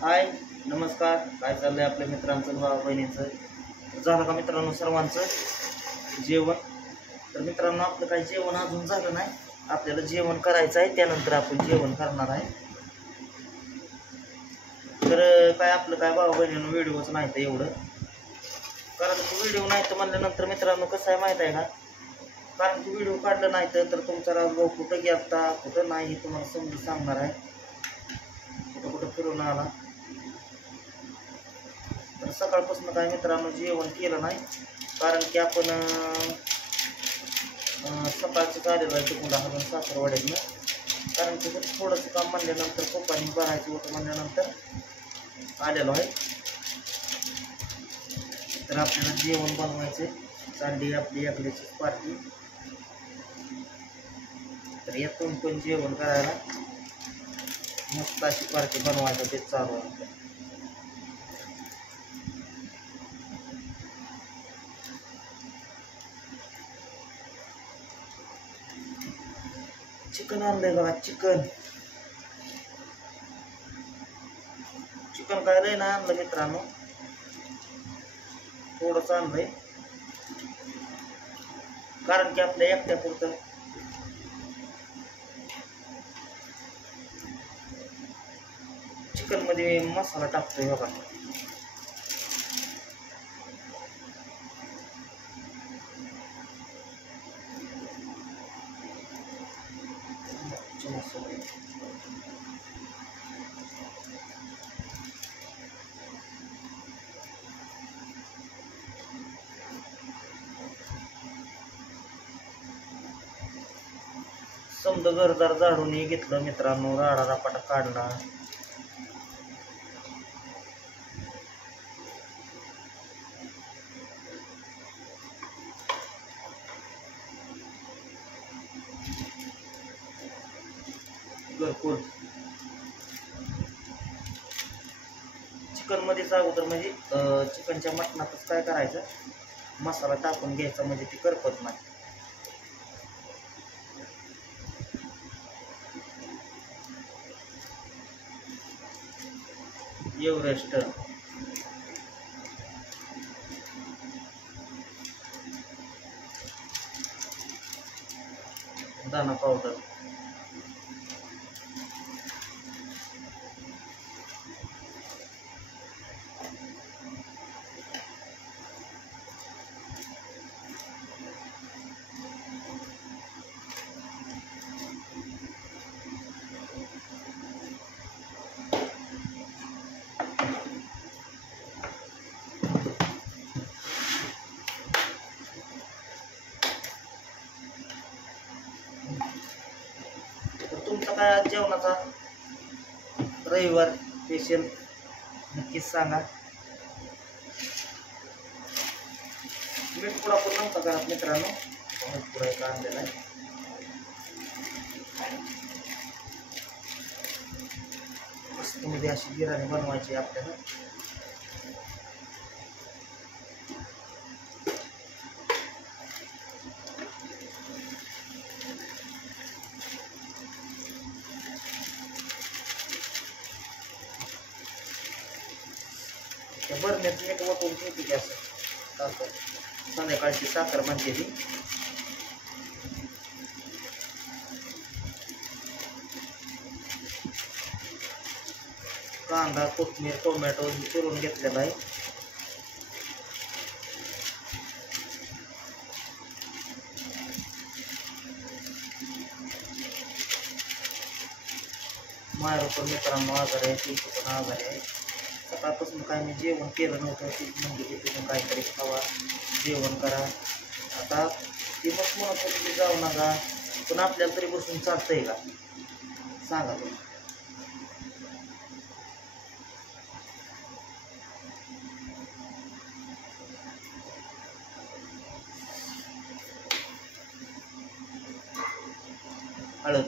हाय, नमस्कार. काय चाललंय आपल्या मित्रांचं, भावा बहिणीचं? झालं का मित्रांनो सर्वांचं जेवण? तर मित्रांनो, आपलं काही जेवण अजून झालं नाही. आपल्याला जेवण करायचं आहे, त्यानंतर आपण जेवण करणार आहे. तर काय आपलं काय भावा बहिणीनं व्हिडिओच नाही तर एवढं, कारण की व्हिडिओ नाही तर म्हणल्यानंतर मित्रांनो कसं आहे माहीत आहे का? कारण की व्हिडिओ काढलं नाही तर तुमचा राजभाऊ कुठं गेलता कुठं नाही हे तुम्हाला समजून सांगणार आहे. कुठं कुठं फिरून आला. तर सकाळपासून काय मित्रांनो जेवण केलं नाही, कारण की आपण सकाळचं आलेलो आहे तिकडून हलून सासरवाड्यातनं. कारण की थोडंसं काम म्हणल्यानंतर पप्पानी भरायचं होतं म्हणल्यानंतर आलेलो आहे. तर आपल्याला जेवण बनवायचं चालली आपली एकल्याची पार्टी. तर यातून पण जेवण करायला मस्त अशी पार्टी बनवायचं ते चालू आहे. चिकन आणलंय बघा. चिकन काय लय ना आणलं मित्रांनो, थोडंच आणलंय, कारण की आपल्या एकट्या पुरतं. चिकन मध्ये मसाला टाकतोय बघा. समजा घरदार झाडून घेतलं मित्रांनो, राडा रापाटा काढला. घरकुल चिकन मध्येच अगोदर म्हणजे चिकनच्या मटणातच काय करायचं, मसाला टाकून घ्यायचा म्हणजे ती करपत नाही. एव्हरेस्ट, दाना पावडर, तुमचा काय आज जेवणाचा रविवार स्पेशल नक्कीच सांगा. मीठ पुडा पण नव्हता घरात मित्रांनो, मीठ पुडा एक आणलेला आहे. मस्त मध्ये अशी बिर्याणी बनवायची आपल्याला. त्या बरण्यात मीठ वाटून ठेवते की असं साखर, संध्याकाळची साखर म्हणते ती. कांदा, कोथिंबीर, टोमॅटो चिरून घेतलेला आहे. मायरो पण मित्रांनो आजारी आहे, ती पण आजारी आहे. सकाळपासून काय मी जेवण केलं नव्हतं. ती म्हणजे तिथून काहीतरी खावा, जेवण करा. आता ती मग म्हणत होती जाऊ नका, पण आपल्याला तरी बसून चालतंय का सांगा तुम्ही? हळद,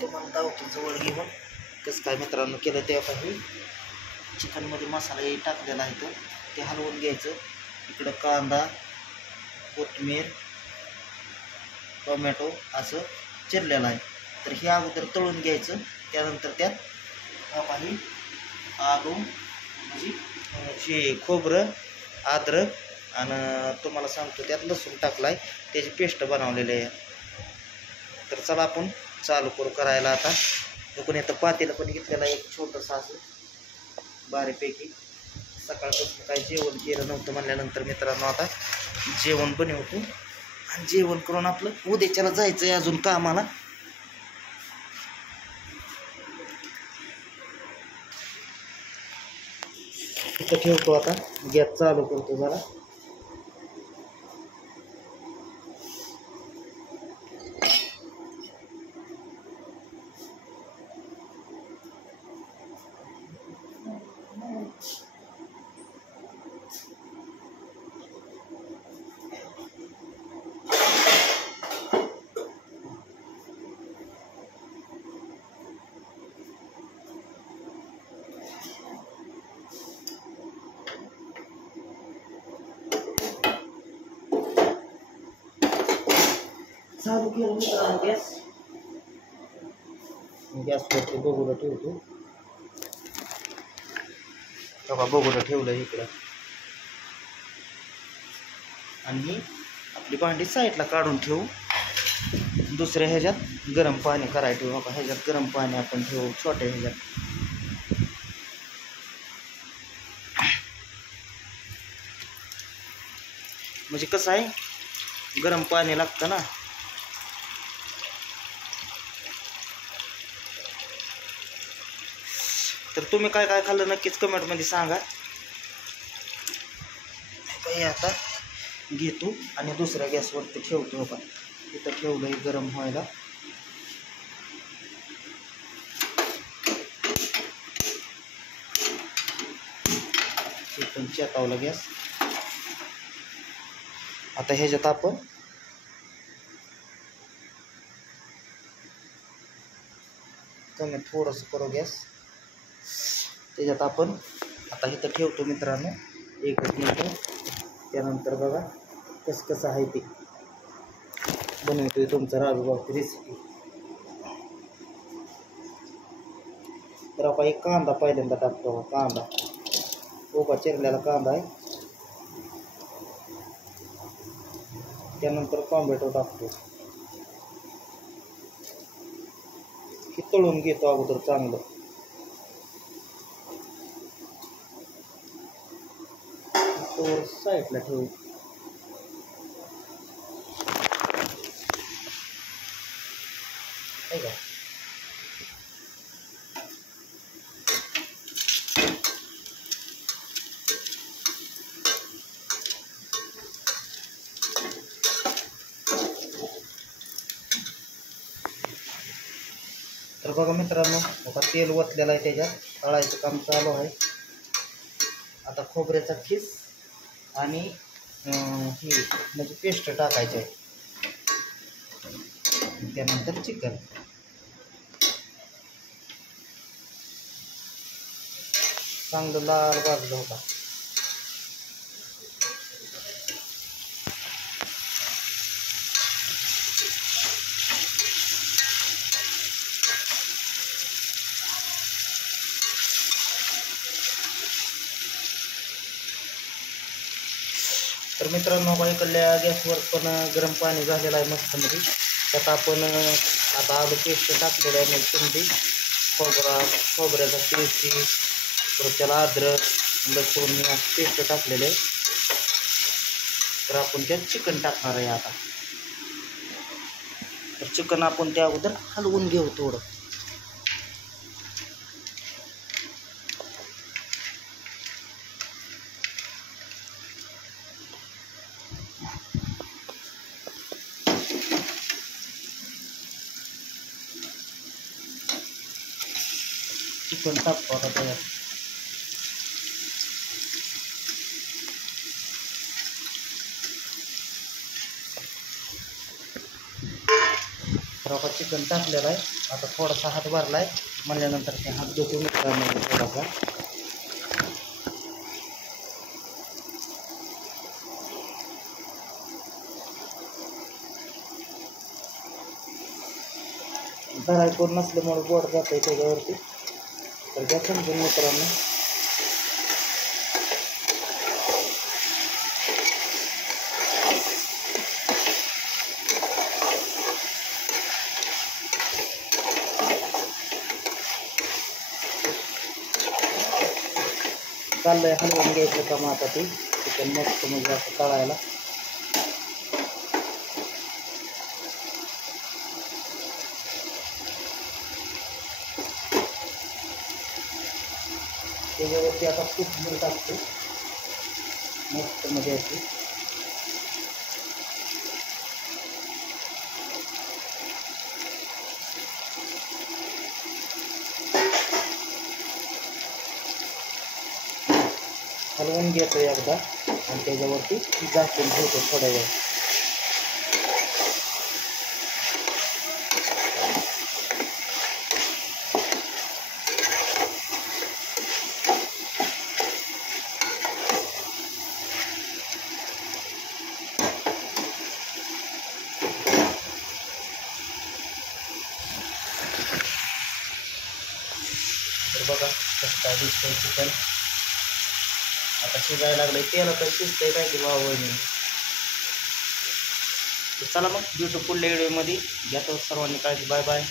तुम्हाला दावतो जवळ घेऊन कसं काय मित्रांनो केलं ते काही चिकनमध्ये मसाला टाकलेला आहे तर ते हलवून घ्यायचं. इकडं कांदा, कोथिंबीर, टोमॅटो असं चिरलेलं आहे तर हे अगोदर तळून घ्यायचं. त्यानंतर त्यात काही आलू म्हणजे खोबरं, अद्रक आणि तुम्हाला सांगतो त्यात लसूण टाकलाय, त्याची पेस्ट बनवलेली आहे. तर चला आपण चालू करू करायला. आता दुकान येतं पातेलं पण घेतलेलं आहे एक छोटंसं असं बारीपैकी. सकाळपासून काही जेवण केलं नव्हतं म्हणल्यानंतर मित्रांनो आता जेवण बनवतो आणि जेवण करून आपलं उद्याच्याला जायचं आहे अजून कामाला. इथं ठेवतो आता, गॅस चालू करतो जरा. चालू केलं मित्रांनो गॅसवरती बघूला ठेवतो. तेव्हा बघूला ठेवलं इकडं आणि आपली भांडी साईडला काढून ठेवू. दुसऱ्या ह्याच्यात गरम पाणी करायला ठेवू. बाबा ह्याच्यात गरम पाणी आपण ठेवू छोट्या ह्याच्यात. म्हणजे कसं आहे गरम पाणी लागतं ना. तर तुम्ही काय काय खाल्लं नक्कीच कमेंटमध्ये सांगा. काही आता घेतो आणि दुसऱ्या गॅसवरती ठेवतो. का इथं ठेवलंय गरम व्हायला. इथून चेतावला गॅस. आता ह्याच्यात आपण कमी थोडंसं करू गॅस. त्याच्यात आपण आता इथं ठेवतो मित्रांनो एकच मिनिट. त्यानंतर बघा कसं आहे ते बनवतोय तुमचा राजूभाऊची रेसिपी. तर आपण एक कांदा पहिल्यांदा टाकतो. कांदा उभा चिरलेला कांदा आहे. त्यानंतर टोमॅटो टाकतो. हे तळून घेतो अगोदर चांगलं. साईडला ठेवू. का तर बघा मित्रांनो आता तेल ओतलेलं आहे. त्याच्यात तळायचं काम चालू आहे. आता खोबऱ्याचा खीस आणि ही म्हणजे पेस्ट टाकायची आहे. त्यानंतर चिकन चांगलं लाल भाजलं होता. तर मित्रांनो इकडल्या गॅसवर पण गरम पाणी झालेलं आहे मस्तमध्ये. त्यात आपण आता आलू पेस्ट टाकलेलं आहे. म्हणजे खोबऱ्याचा पेस्ट परत त्याला अद्रक लसूण पेस्ट टाकलेलं आहे. तर आपण त्यात चिकन टाकणार आहे आता. तर चिकन आपण त्या अगोदर हलवून घेऊ थोडं. चिकन टाकतो आता त्याच्यात. तर आपण चिकन टाकलेलं आहे. आता थोडासा हात भरला आहे म्हणल्यानंतर ते हात धुतो मित्रांनो थोडासा. धराय कोण नसल्यामुळे बोट जात आहे त्याच्यावरती, तर घ्या समजून मित्रांनो. चाललंय हलवून घ्यायचं काम आता ते चिकन मस्त म्हणजे असं तळायला. त्याच्यावरती आता कोथिंबीर टाकतो मस्त मध्ये अशी. हलवून घेतो एकदा आणि त्याच्यावरती झाकून ठेवतो थोड्या वेळ. तर बघा कसं काय दिसतंय चिकन. आता शिजायला लागलंय, तेल तर शिजतंय काय की भाऊ बहिणी. चला मग भेटू पुढल्या व्हिडिओमध्ये. घ्या तर सर्वांनी काळजी. Bye bye.